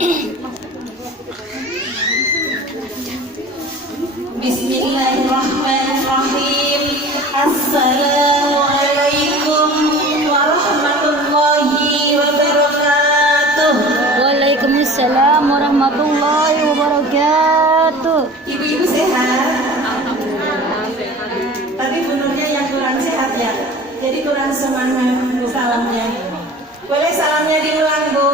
Bismillahirrahmanirrahim. Assalamualaikum warahmatullahi wabarakatuh. Waalaikumsalam warahmatullahi wabarakatuh. Ibu-ibu sehat? Tadi bunurnya yang kurang sehat ya, jadi kurang semangat salamnya. Boleh salamnya diulang, Bu?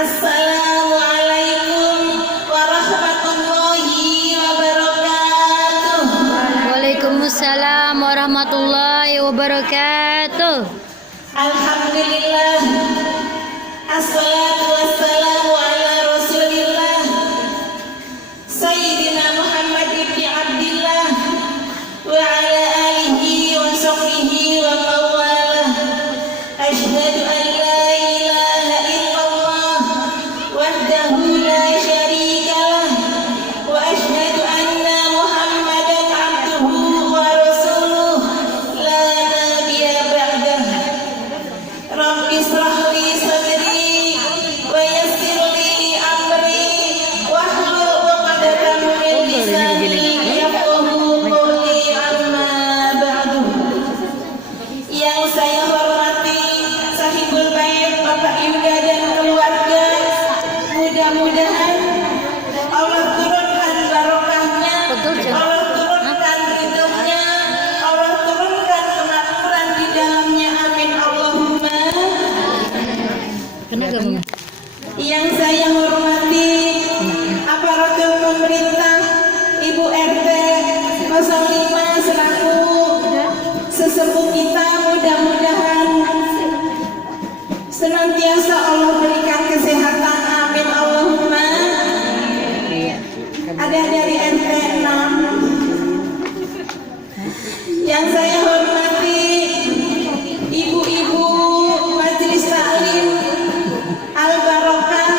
Assalamualaikum warahmatullahi wabarakatuh. Waalaikumsalam warahmatullahi wabarakatuh. Alhamdulillah. Assalatu wassalamu ala Rasulillah Sayyidina Muhammad ibn Abdillah wa ala alihi wa sahbihi wa mawalah. Asyhadu an la ilaha illallah wahdahu la syarikalah wa asyhadu anna Muhammadan abduhu wa rasuluh la nabiyya ba'dah. Rabbi israh li sadri wa yassir li amri wahlul 'uqdatam min lisani yafqahu qawli, amma ba'du. Yang saya hormati sahibul bait Bapak Yuda dan keluarga, mudah-mudahan Allah turunkan barokahnya, Allah turunkan ridhonya, Allah turunkan kemakmuran di dalamnya, amin Allahumma. Yang saya hormati aparatur pemerintah, Ibu RT 05 selaku sesepuh kita, mudah-mudahan senantiasa Allah berikan kesehatan, amin Allahumma. Ada dari RT 6. Yang saya hormati ibu-ibu Majelis Taklim Al-Barokah,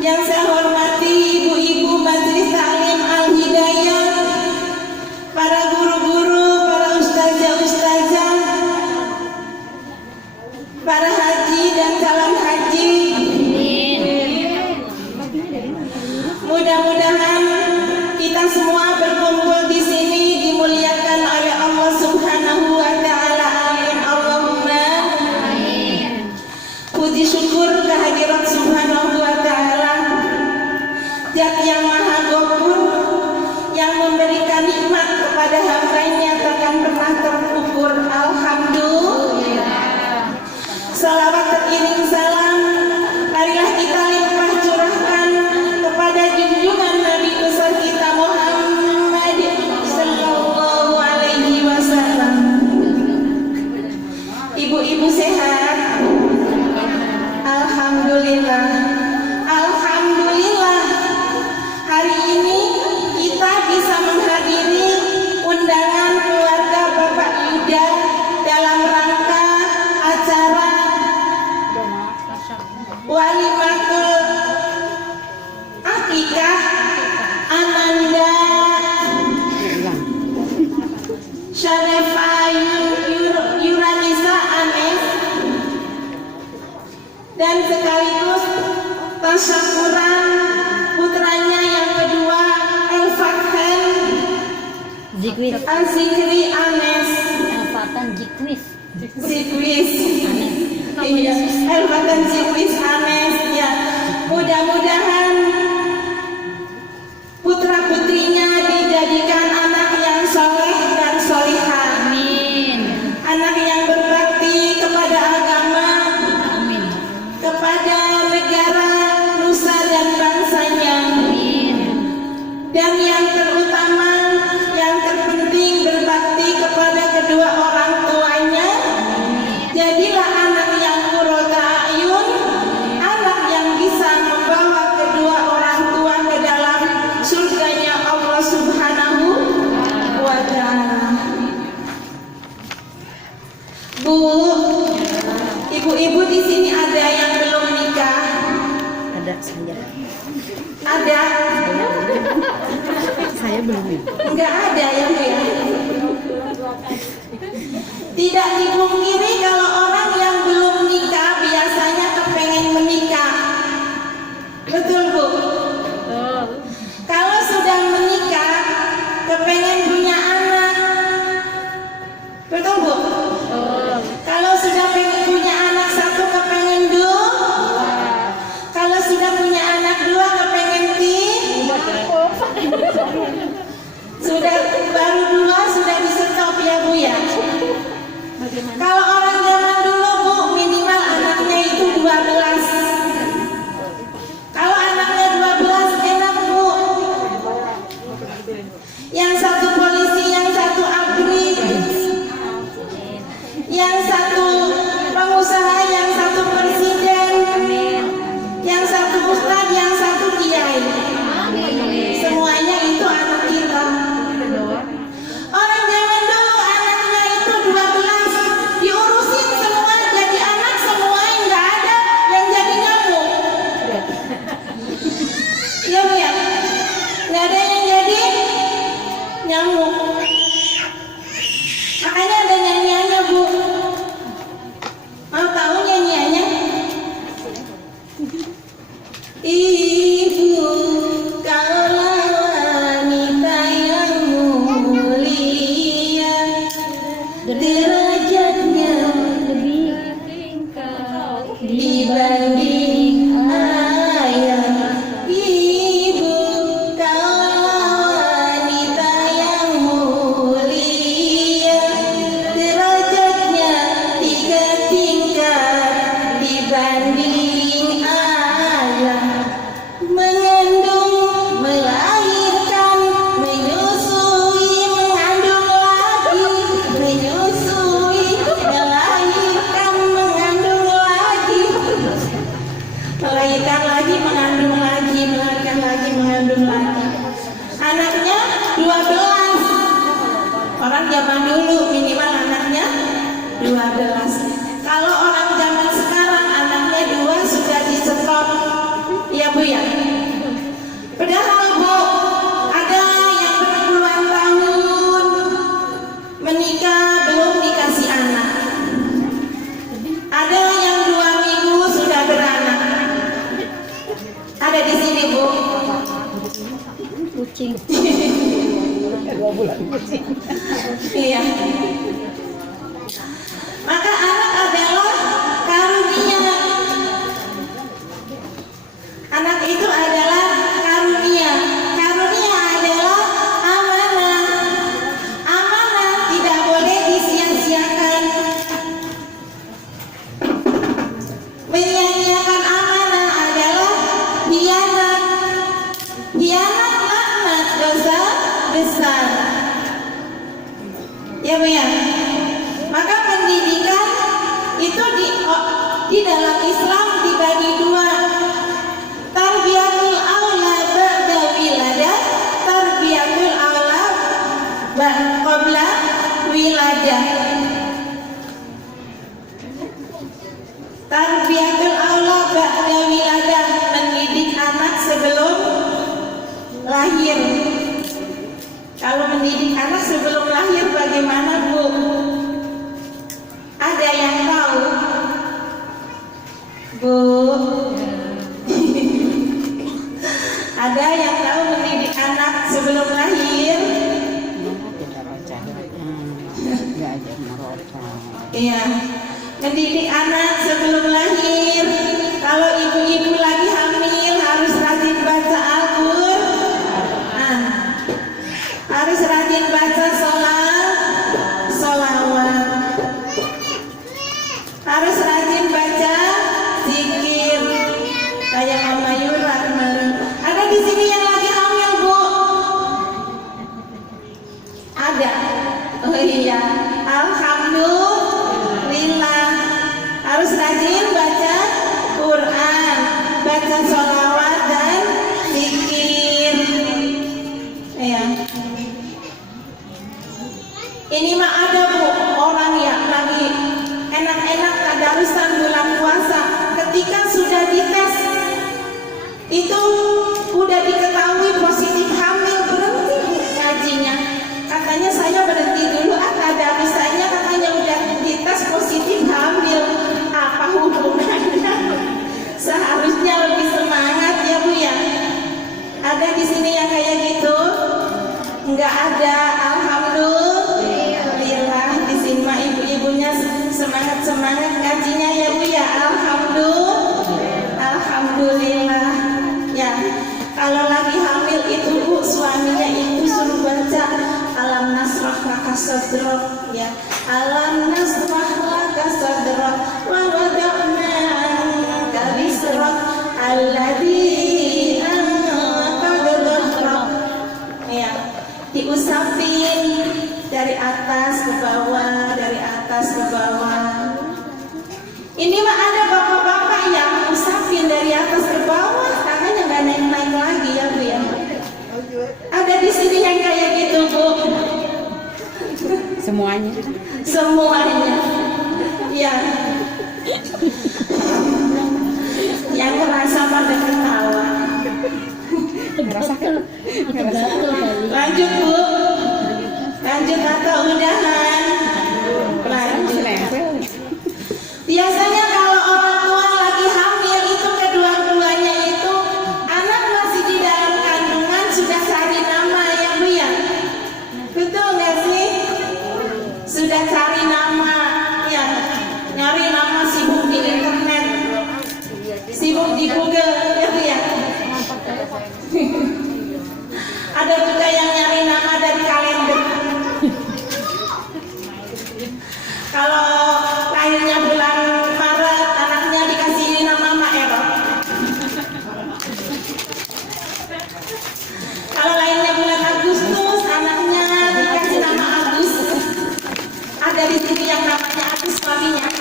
yang saya hormati ibu-ibu Majelis Taklim Al-Hidayah, para guru-guru, para ustazah-ustazah, para haji dan calon haji. Mudah-mudahan kita semua berkumpul di sini dimuliakan oleh Allah Subhanahu wa taala, amin Allahumma. Puji syukur kehadirat Subhanahu wa taala, Zat yang Maha Ghafur, yang memberikan nikmat kepada hamba-Nya takkan pernah terukur. Alhamdulillah. Salawat teriring salam marilah kita limpah curahkan kepada junjungan Nabi besar kita Muhammad sallallahu alaihi wasallam. Ibu-ibu sehat? Alhamdulillah. Alhamdulillah. Hari ini kita bisa menghadiri undangan keluarga Bapak Yuda dalam rangka acara Walimatul Akikah Ananda Syarifah Yuranisa Anes, dan sekaligus tasyakuran putranya yang kedua El-Fathan Al-Zikri Anes. El-Fathan Zikwis. El-Fathan Zikwis Anes, ya. Mudah-mudahan putra-putrinya dijadikan anak yang soleh dan solihah. Amin. Anak yang berbakti kepada agama, Amin. kepada negara, nusa dan bangsanya. Amin. Dan yang terutama, yang terpenting, berbakti kepada kedua orang tuanya. Jadilah anak yang qurrata a'yun, anak yang bisa membawa kedua orang tua ke dalam surganya Allah Subhanahu wa ta'ala. Bu, ibu-ibu di sini ada yang belum nikah? Ada saya. Ada? Saya belum nikah. Enggak ada ya, Bu ya? Tidak dipungkiri kalau orang yang belum nikah biasanya kepengen menikah. Kalau orang zaman sekarang anaknya 2 sudah disetor, ya Bu ya. Padahal Bu, ada yang berpuluhan tahun menikah belum dikasih anak. Ada yang 2 minggu sudah beranak. Ada di sini Bu. Kucing. 2 bulan kucing. Iya. Maka anak adalah karunia. Anak itu adalah karunia. Karunia adalah amanah. Amanah tidak boleh disia-siakan. Menyia-nyiakan amanah adalah hianat. Hianat laknat, dosa besar. Ya Bu ya. Maka pendidikan itu di dalam Islam dibagi 2. Tarbiyatul aula ba'da wiladah, tarbiyatul aula qabla wiladah. Tarbiyatul aula ba'da wiladah, mendidik anak sebelum lahir. Kalau mendidik anak sebelum lahir bagaimana Bu? Ada yang tahu? Bu? Ada yang tahu mendidik anak sebelum lahir? Iya. Mendidik anak sebelum lahir. Kalau ibu-ibu lagi hamil harus rajin baca Al-Qur'an. Harus rajin baca sholawat. Harus rajin baca zikir kayak Mama Yura kemarin. Ada di sini yang lagi hamil Bu? Ada. Oh iya. Alhamdulillah. Harus rajin baca Quran, baca sholawat dan zikir. Ya. Ini mah ada Bu, orang yang lagi enak-enak tadarusan bulan puasa, ketika sudah dites itu udah diketahui positif hamil, berhenti Bu ngajinya. Katanya saya berhenti dulu, tadarusannya katanya udah dites positif hamil. Apa hubungannya? Seharusnya lebih semangat ya Bu ya. Ada di sini yang kayak gitu? Enggak ada. Alhamdulillah. Di sini mah ibu-ibunya semangat ngajinya ya Bu ya. Alhamdulillah. Ya. Kalau lagi hamil itu Bu, suaminya itu suruh baca Alam nasrah laka sadrak, ya. Alam nasrah laka sadrak wa wada'na anka bisrak alladzi anqadha dhahrak. Ya. Diusapin dari atas ke bawah, dari atas ke bawah. Ini mah ada bapak-bapak yang usapin dari atas ke bawah, tangannya nggak naik-naik lagi ya Bu ya. Ada di sini yang kayak gitu Bu. Semuanya. Ya. Yang ngerasa pada ketawa. Lanjut Bu. Lanjut atau udahan? Lanjut. Biasanya kalau orang tua lagi hamil itu kedua-duanya itu anak masih di dalam kandungan sudah cari nama ya Bu ya. Betul nggak sih? Sudah cari nama ya. Nyari nama, sibuk di internet, sibuk di Google ya Bu ya. Ada juga yang nyari nama dari kalender. Kalau lahirnya bulan Maret, anaknya dikasih nama Maerot. Kalau lahirnya bulan Agustus, anaknya dikasih nama Agus. Ada di sini yang namanya Agus suaminya.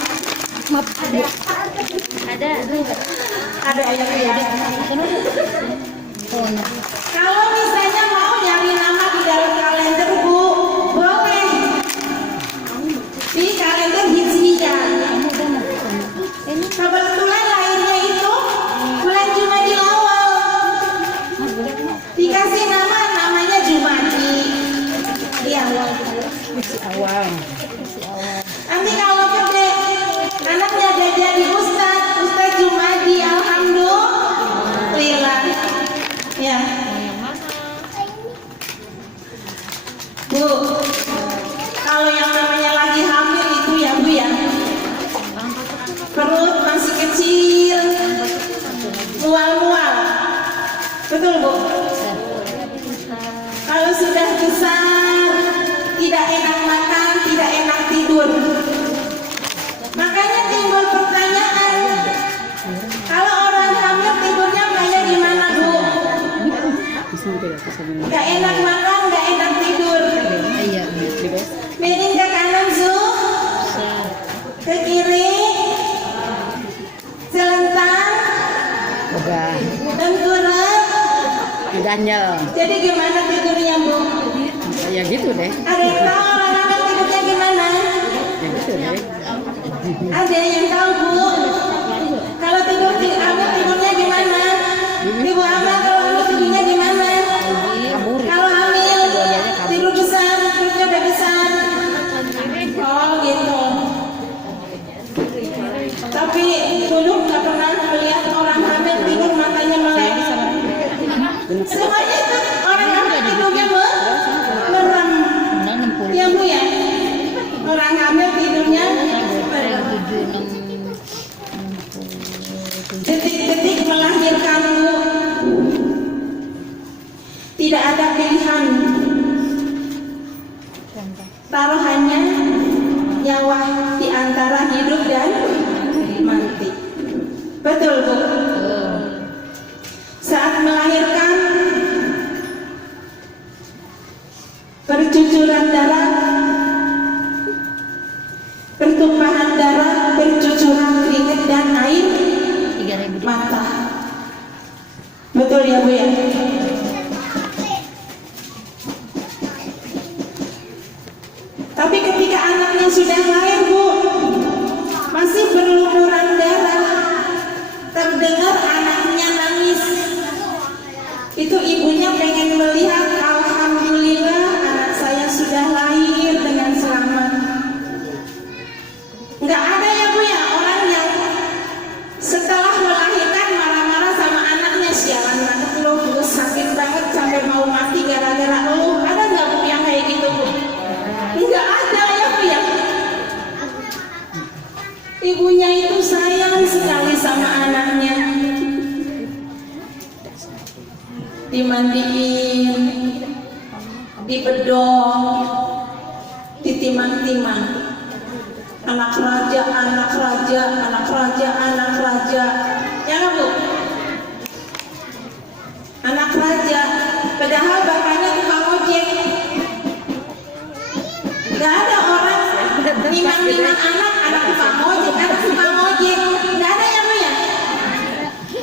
Ada yang Kalau misalnya mau nyari nama di dalam kalender Bu, boleh. Di kalender Hijriah sampai ke sana. Gak enak makan, gak enak tidur. Iya, iya. Miring ke kanan, Zu. Ke kiri. Selentang. Udah. Tengkurap. Ganjel. Jadi gimana tidurnya, Bu? Ya gitu deh. Ada yang tahu orang akan tidurnya gimana? Ya gitu deh. Ada yang tahu, Bu? Kalau tidur Amel tidurnya gimana? Ibu Amel kalau Amel tidurnya gimana? Kalau hamil tidur besar, perutnya udah besar. Oh gitu. Tapi dulu nggak pernah melihat orang hamil tidur matanya melek. Semuanya itu orang hamil tidurnya merem. Ya Bu ya. Orang hamil tidurnya detik-detik melahirkan, Bu. Tidak ada pilihan. Taruhannya nyawa di antara hidup dan mati. Betul, Bu. Saat melahirkan, percucuran darah, pertumpahan darah, percucuran keringat dan air mata. Betul ya, Bu ya? Tapi ketika anaknya sudah lahir, Bu, masih berlumuran darah, terdengar anaknya nangis. Itu ibunya pengen melihat, alhamdulillah anak saya sudah lahir dengan selamat. Nggak ada ya, Bu ya, orang yang setelah melahirkan marah-marah sama anaknya, sialan banget lu sakit banget sampai mau mati gara-gara lu. Ada nggak, Bu, yang kayak gitu, Bu? Nggak ada ya, Bu ya. Ibunya itu sayang sekali sama anaknya. Dimandiin, dibedong, ditimang-timang. Anak raja, anak raja, anak raja, anak raja. Ya nggak, Bu? Anak raja, padahal bapaknya tukang ojek. Gak ada orang nimang-nimang anak tukang ojek, anak tukang ojek. Gak ada ya, Bu ya?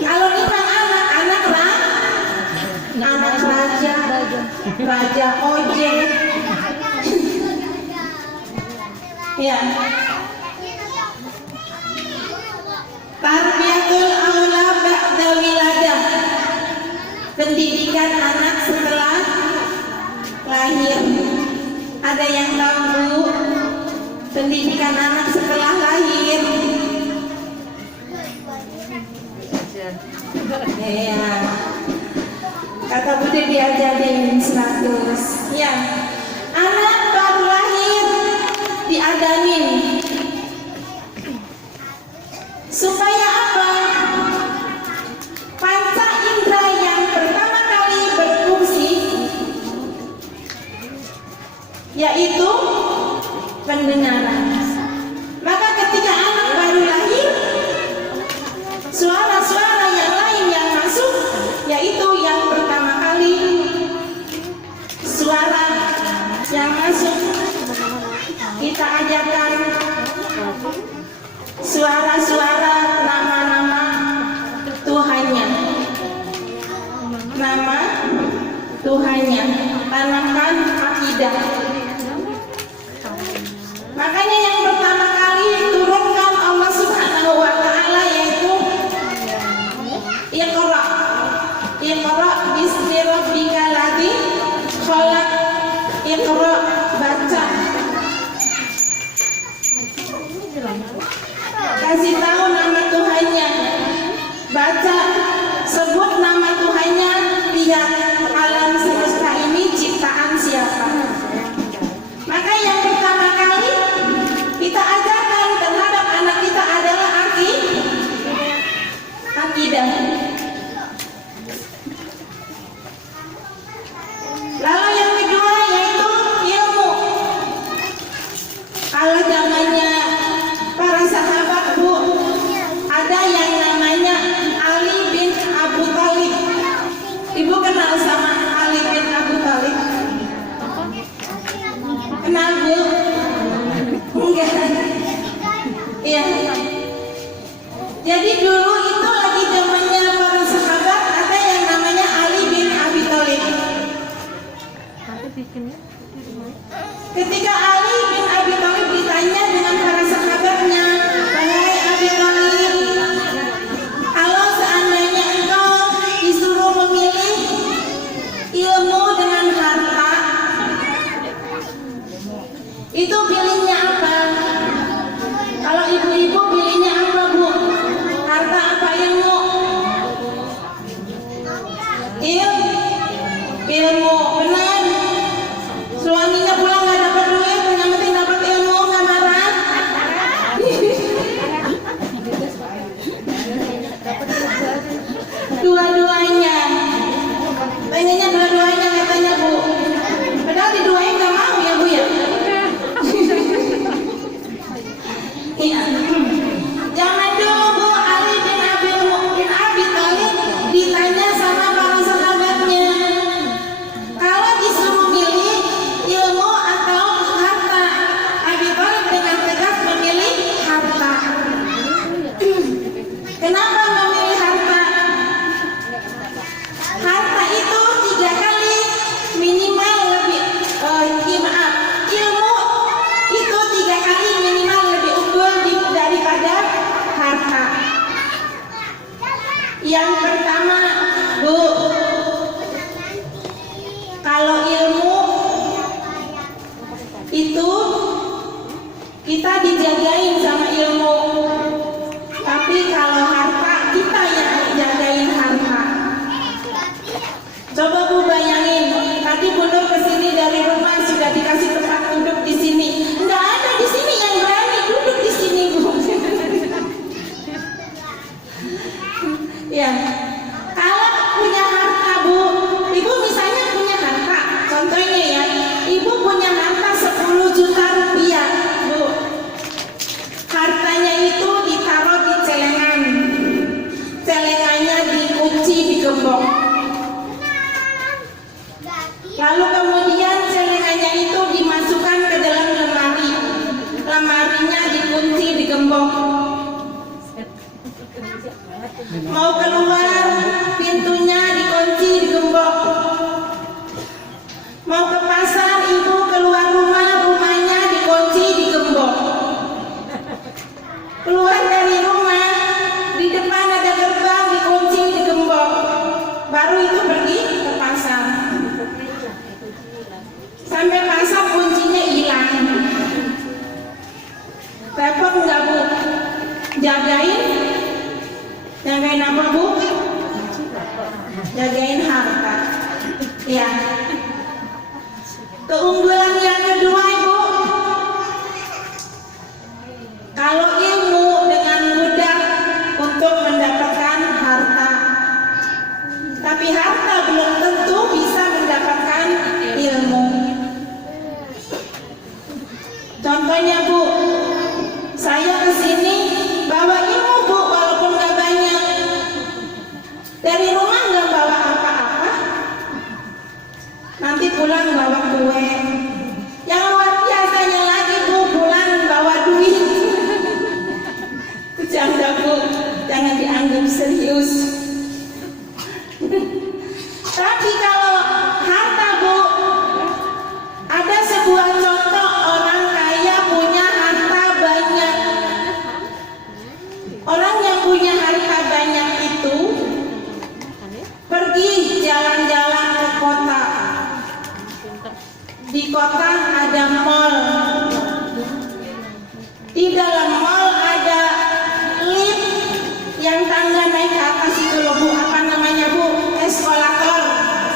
Kalau nimang anak raja, raja ojek. Ya. Tarbiyatul aulad ba'da wiladah. Pendidikan anak setelah lahir. Ada yang tahu, Bu? Pendidikan anak setelah lahir. Ya. Kata Bude diajarin 100. Ya. Anak baru lahir diadamin. Supaya apa? Panca indera yang pertama kali berfungsi yaitu pendengaran. Maka ketika anak baru lahir, suara-suara yang lain yang masuk yaitu yang pertama kali suara yang masuk kita ajarkan suara-suara nama-nama Tuhannya, nama Tuhannya, tanamkan akidah. Makanya yang pertama kali turunkan Allah Subhanahu wa Ta'ala yaitu Iqra. Iqra bismi rabbikal ladzi khalaq. Iqra, baca. Kasih tahu nama Tuhannya, baca, sebut nama Tuhannya, lihat alam semesta ini ciptaan siapa. Maka yang pertama kali kita ajarkan terhadap anak kita adalah akidah. Lalu yang kedua yaitu ilmu. Kalau zamannya para sahabat, Bu, Iya. Jadi dulu itu lagi zamannya para sahabat, ada yang namanya Ali bin Abi Thalib. Ketika Ali bin Abi Thalib ditanya dengan para sahabatnya, "Wahai Abi Thalib, kalau seandainya engkau disuruh memilih ilmu dengan harta, itu pilihnya apa?" Kalau ibu-ibu pilihnya apa, Bu? Harta apa ilmu? Ilmu, benar. Suaminya pulang nggak dapat duit, yang penting dapat ilmu, nggak marah. Dua-duanya, pengennya dua-duanya katanya, Bu. Padahal di duanya nggak mau ya, Bu ya. Iya. Zaman dulu, Bu, Ali bin Abi Thalib ditanya sama para sahabatnya, kalau disuruh milih ilmu atau harta, Abi Thalib dengan tegas memilih harta. Kenapa memilih harta? Harta itu 3 kali minimal lebih ilmu itu 3 kali minimal lebih unggul daripada harta. Yang pertama, Bu, kalau ilmu itu kita dijagain sama ilmu, tapi kalau harta kita yang jagain harta. Coba Bu bayangin, tadi Bu Nur kesini dari rumah sudah dikasih tempat duduk di sini. Nggak ada di sini yang berani duduk di sini, Bu. Ya, kalau punya harta, Bu, Ibu misalnya punya harta, contohnya ya, Ibu punya harta 10 juta rupiah, Bu. Hartanya itu ditaruh di celengan, celengannya dikunci, digembok. Lalu kemudian celengannya itu dimasukkan ke dalam lemari, lemarinya dikunci, digembok. Mau keluar, pintunya dikunci, digembok. Mau ke pasar, Ibu keluar rumah, rumahnya dikunci, digembok. Keluar dari rumah, di depan ada gerbang, dikunci, digembok. Baru itu pergi ke pasar. Sampai pasar kuncinya hilang. Repot nggak, Bu? Jagain apa, Bu? Jagain harta. Ya. Keunggulan yang kedua, Ibu, kalau ilmu dengan mudah untuk mendapatkan harta, tapi harta belum tentu bisa mendapatkan ilmu. Contohnya, Bu, saya kesini bawa ilmu, Bu, walaupun nggak banyak. Dari rumah nggak bawa apa-apa, nanti pulang bawa kue. Yang luar biasanya lagi, Bu, pulang bawa duit. Bercanda, Bu, jangan dianggap serius. Tapi kalau harta, Bu, ada sebuah contoh orang kaya punya harta banyak. Orang yang punya harta banyak itu pergi jalan-jalan ke kota. Di kota ada mall. Di dalam mall ada lift yang tangga naik ke atas itu loh, Bu. Apa namanya, Bu? Eskalator.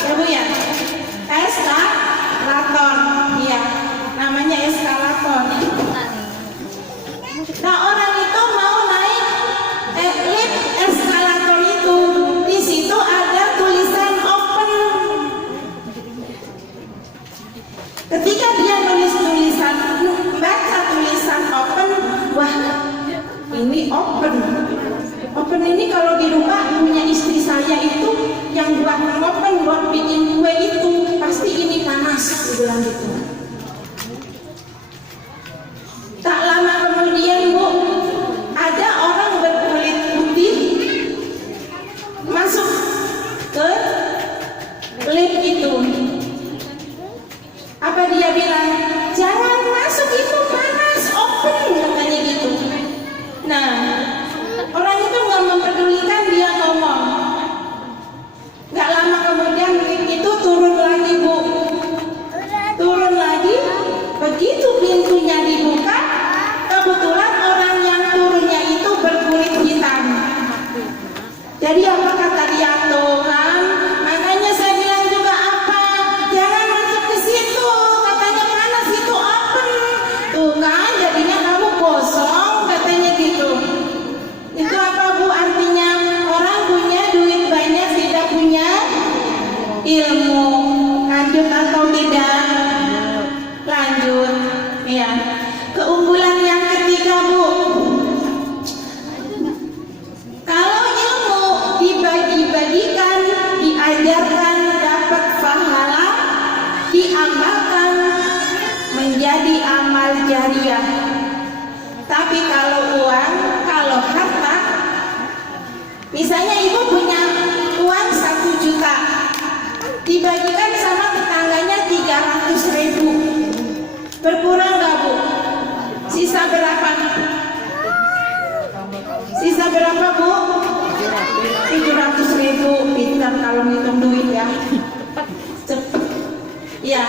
Ya, Bu ya? Eskalator. Iya, namanya eskalator. Nah, orang itu mau naik lift eskalator itu. Di situ ada tulisan open. Ketika dia baca tulisan open, wah, ini open. Open ini kalau di rumah punya istri saya itu yang buat open, buat bikin kue itu pasti ini panas, dibilang gitu. Tak lama kemudian, Bu, dibagikan sama tetangganya 300.000. Berkurang nggak Bu? Sisa berapa? Sisa berapa Bu? 700.000. Pintar kalau ngitung duit ya. Cepet. Ya,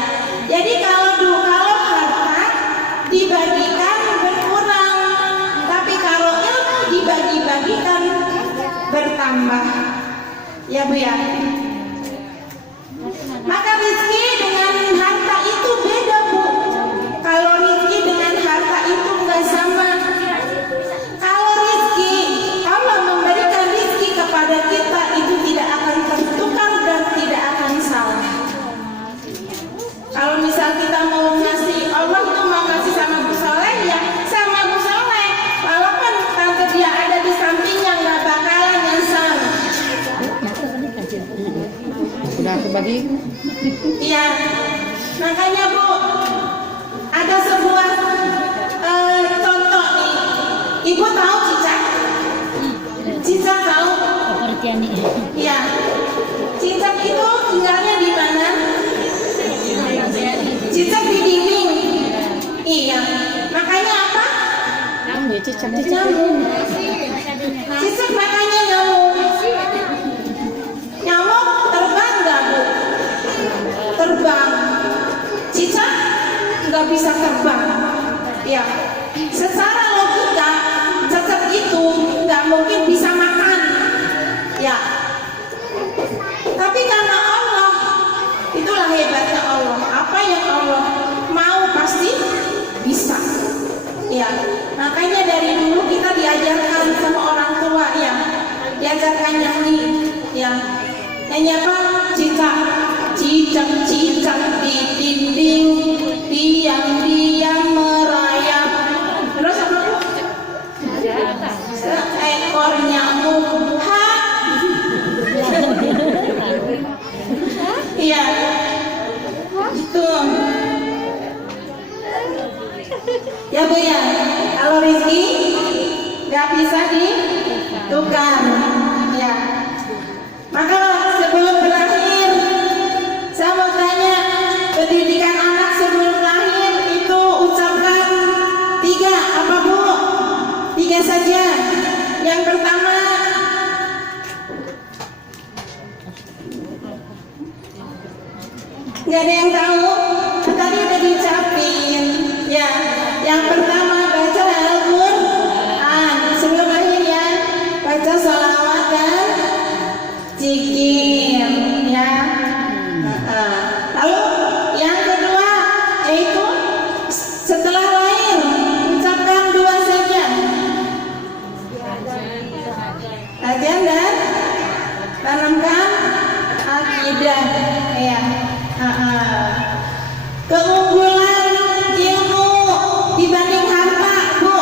jadi kalau harta dibagikan berkurang, tapi kalau ilmu dibagi-bagikan bertambah. Ya Bu ya. Maka rezeki dengan harta itu beda Bu. Kalau rezeki dengan harta itu enggak sama. Kalau rezeki Allah memberikan rezeki kepada kita itu tidak akan tertukar dan tidak akan salah. Kalau misal kita mau ngasih, Allah tuh mau ngasih sama Bu Soleh ya sama Bu Soleh. Walaupun tante dia ada di sampingnya nggak bakalan nyesal. Udah kebagi. Iya, makanya Bu, ada sebuah contoh nih. Ibu tahu cicak? Cicak tahu? Iya. Cicak itu tinggalnya di mana? Cicak di dinding. Iya. Makanya apa? Nyamuk, cicak. Nyamuk. Cicak makanya nyamuk. Nyamuk terbang nggak Bu? Terbang. Cicak nggak bisa terbang. Ya. Secara logika cicak itu nggak mungkin bisa makan. Ya. Tapi karena Allah, itulah hebatnya Allah. Apa yang Allah mau pasti bisa. Ya. Makanya dari dulu kita diajarkan sama orang tua ya, diajarkan nyanyi. Ya. Nyanyi apa? Cicak, cicak, cicak di dinding, diam-diam merayap. Terus apa Bu? Seekor nyamuk. Iya. Itu. Ya Bu ya. Kalau rezeki nggak bisa ditukar. Ya. Maka sebelum berakhir, saya mau tanya, pendidikan anak sebelum lahir itu ucapkan 3, apa Bu? 3 saja. Yang pertama, nggak ada yang tahu, tadi udah diucapin. Ya, yang pertama baca Al-Quran sebelum lahir ya, baca sholawat dan zikir ya. Lalu yang kedua yaitu setelah lahir ucapkan 2 saja, kajian dan tanamkan akidah ya. Keunggulan ilmu dibanding harta Bu.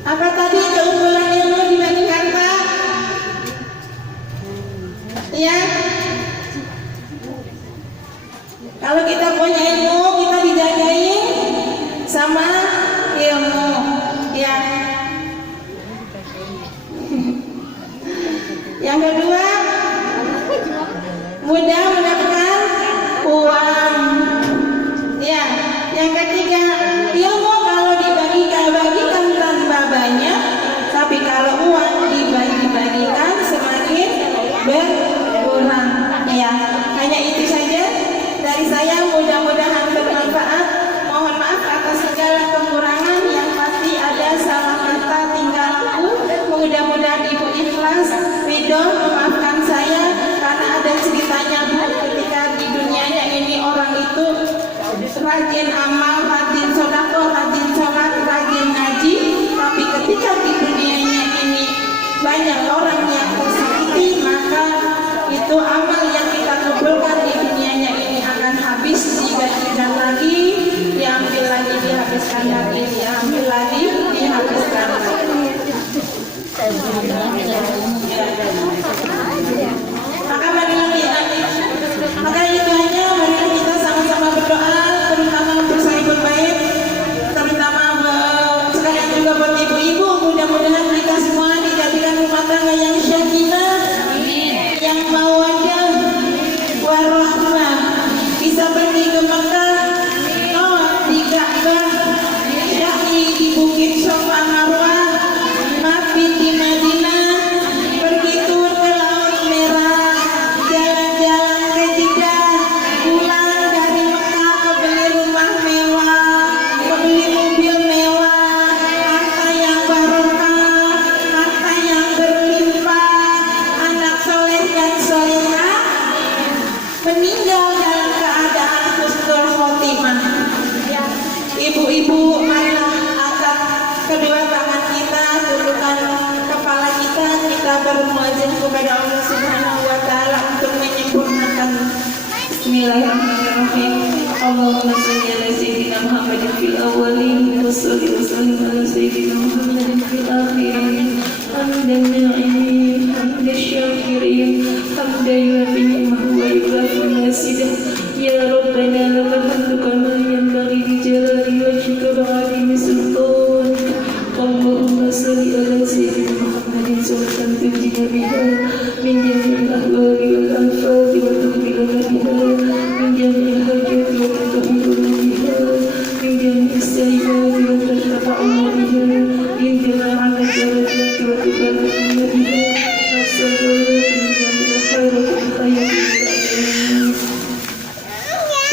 Apa tadi keunggulan ilmu dibanding harta? Ya. Kalau kita punya ilmu, kita dijagain sama ilmu. Ya. Yang kedua, mudah mendapatkan uang. Ya. Yang ketiga, ilmu kalau dibagikan tanpa banyak, tapi kalau uang dibagi-bagikan semakin berkurang. Ya, hanya itu saja dari saya. Mudah-mudahan bermanfaat. Mohon maaf atas segala kekurangan, yang pasti ada salah kata tinggal aku. Mudah-mudahan Ibu ikhlas, ridho, memaafkan saya karena ada ceritanya Bu. Ketika di dunianya ini orang itu rajin amal, rajin sedekah, rajin sholat, rajin ngaji, tapi ketika di dunianya ini banyak orang yang tersakiti, maka itu amal yang kita kumpulkan di dunianya ini akan habis, dibagikan lagi, diambil lagi, dihabiskan lagi, diambil lagi, dihabiskan lagi. Maka marilah itu hanya, marilah kita sama-sama berdoa, terutama untuk sahibul bait, terutama sekalian juga buat ibu-ibu. Mudah-mudahan kita semua dijadikan rumah tangga yang syakinah, yang mawaddah, kedua tangan kita, tundukkan kepala kita, kita bermuazin kepada Allah Subhanahu wa taala untuk menyempurnakan. Bismillahirrahmanirrahim. Allahumma shalli ala sayyidina Muhammadin fil awwalin wa shalli wa sallim ala sayyidina Muhammadin fil akhirin. Hamdan na'imin, hamdan syakirin, hamdan yuafi ni'mahu wa yukafi masidah. Ya Rabbana lakal hamdu kama yanbaghi li jalali wajhika wa 'azimi sultanika. Allahumma shalli ala sayyidina Muhammadin salatan tunjina biha min jami'il ahwali wal anfali wa tuqbilana biha min jami'il hajati wa tutahhiruna biha min jami'is sayyiati wa tarfa'una biha min jami'il darajati wa tubarakuna biha as-salatu min jami'il khairati khayati.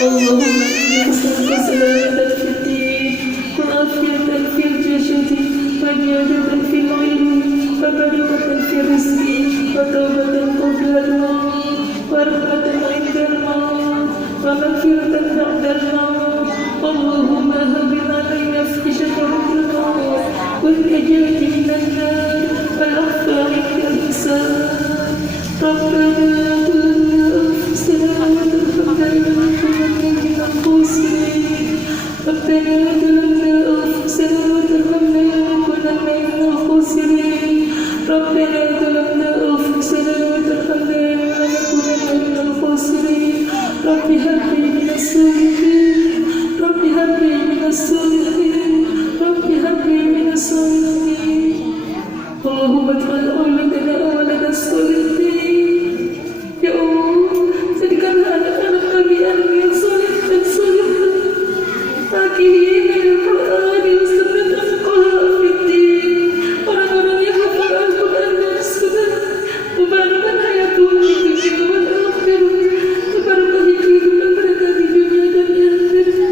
Allahumma inni as'aluka salamatan fid din wa afiyatan fil jasadi wa ziyadatan fil ilmi wa barakatan fil rizqi wa tawbatan qabla al-maut wa rahmatan 'inda al-maut wa maghfiratan ba'da al-maut. Allahumma habib alayna fi shakaratil maut wal najati minan nar wal 'afwa 'inda al-hisab. Rabbana ربنا ظلمنا أنفسنا وترحمنا لنكونن من الخاسرين. ربنا ظلمنا أنفسنا وترحمنا لنكونن من الخاسرين. رب هب لي من الصالحين، رب هب لي من الصالحين، رب هب لي من الصالحين. اللهم اجعل أولادنا ولد الصالحين. Ya Allah, jadikanlah anak-anak kami anak yang saleh dan salihah. Faqihin al-Qur'an wa fuqaha fid-din. Orang-orang yang hafal Al-Qur'an dan Sunnah. Mubarakan hayatun di dunia wal akhirah. Mubarakan kehidupan mereka di dunia dan di akhirat.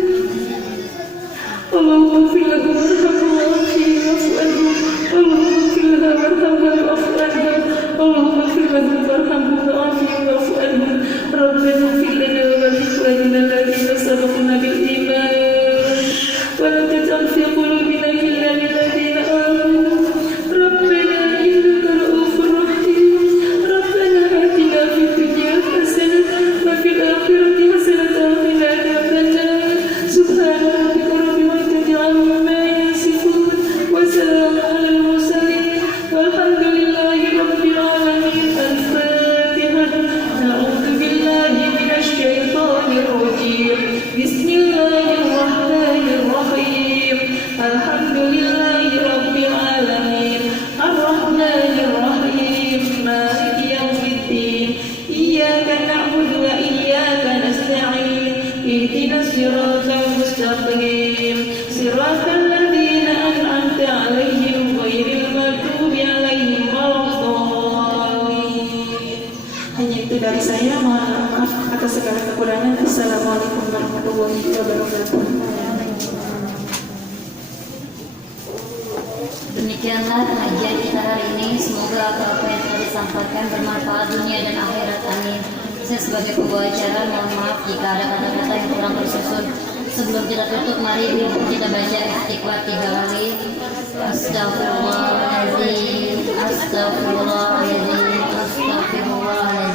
Allahumma ighfir lahum warhamhum wa'afu anhum. Allahumma ighfir lahum warhamhum wa'afu anhum. Allahumma ighfir lahum warhamhum wa'afu anhum. Rabbana ighfir lana wa li ikhwanina alladhina sabaquna bil iman. ولا تجعل في قلوبنا غلا للذين آمنوا ربنا إنك رؤوف رحيم. ربنا آتنا في الدنيا حسنة وفي الآخرة حسنة وقنا عذاب النار. سبحان ربك رب العزة عما يصفون وسلام على المرسلين والحمد لله رب العالمين. الفاتحة. أعوذ بالله من الشيطان الرجيم. بسم الله الرحمن الرحيم. الحمد لله رب العالمين الرحمن الرحيم مالك يوم الدين إياك نعبد وإياك نستعين اهدنا الصراط المستقيم صراط الذين أنعمت عليهم غير المغضوب عليهم ولا الضالين. Hanya itu dari saya. Mohon maaf atas segala kekurangan. Assalamualaikum warahmatullahi wabarakatuh. Demikianlah pengajian kita hari ini. Semoga apa yang telah disampaikan bermanfaat dunia dan akhirat. Amin. Saya sebagai pembawa acara mohon maaf jika ada kata-kata yang kurang tersusun. Sebelum kita tutup, mari kita baca istighfar 3 kali. Astagfirullah.